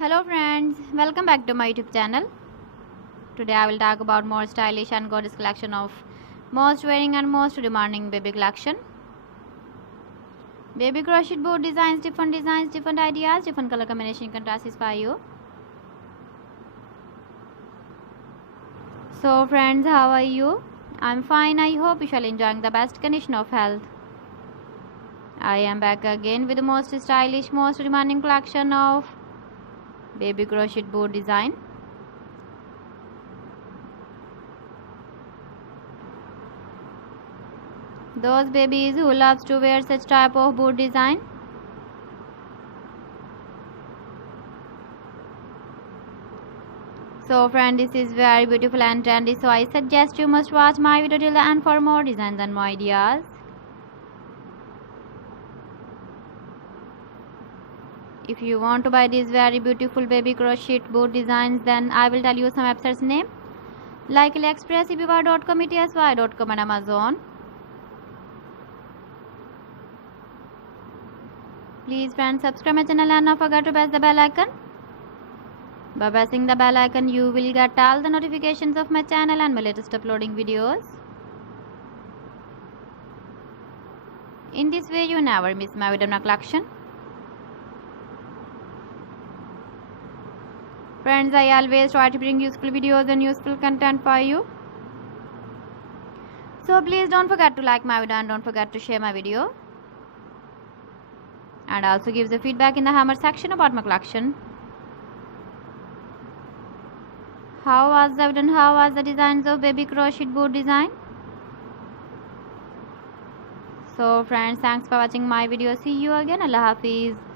Hello friends, welcome back to my YouTube channel. Today I will talk about more stylish and gorgeous collection of most wearing and most demanding baby collection. Baby crochet board designs, different ideas, different color combination can satisfy you. So friends, how are you? I'm fine. I hope you shall enjoying the best condition of health. I am back again with the most stylish, most demanding collection of baby crochet board design. Those babies who loves to wear such type of board design. So friend, this is very beautiful and trendy, so I suggest you must watch my video till the end for more designs and more ideas. If you want to buy these very beautiful baby crochet board designs, then I will tell you some websites name like AliExpress, eBay.com, ETSY.com and Amazon. Please friends, subscribe my channel and not forget to press the bell icon. By pressing the bell icon, you will get all the notifications of my channel and my latest uploading videos. In this way, you never miss my video collection. Friends, I always try to bring useful videos and useful content for you. So please don't forget to like my video and don't forget to share my video. And also give the feedback in the hammer section about my collection. How was the video and how was the designs of baby crochet board design? So friends, thanks for watching my video. See you again. Allah Hafiz.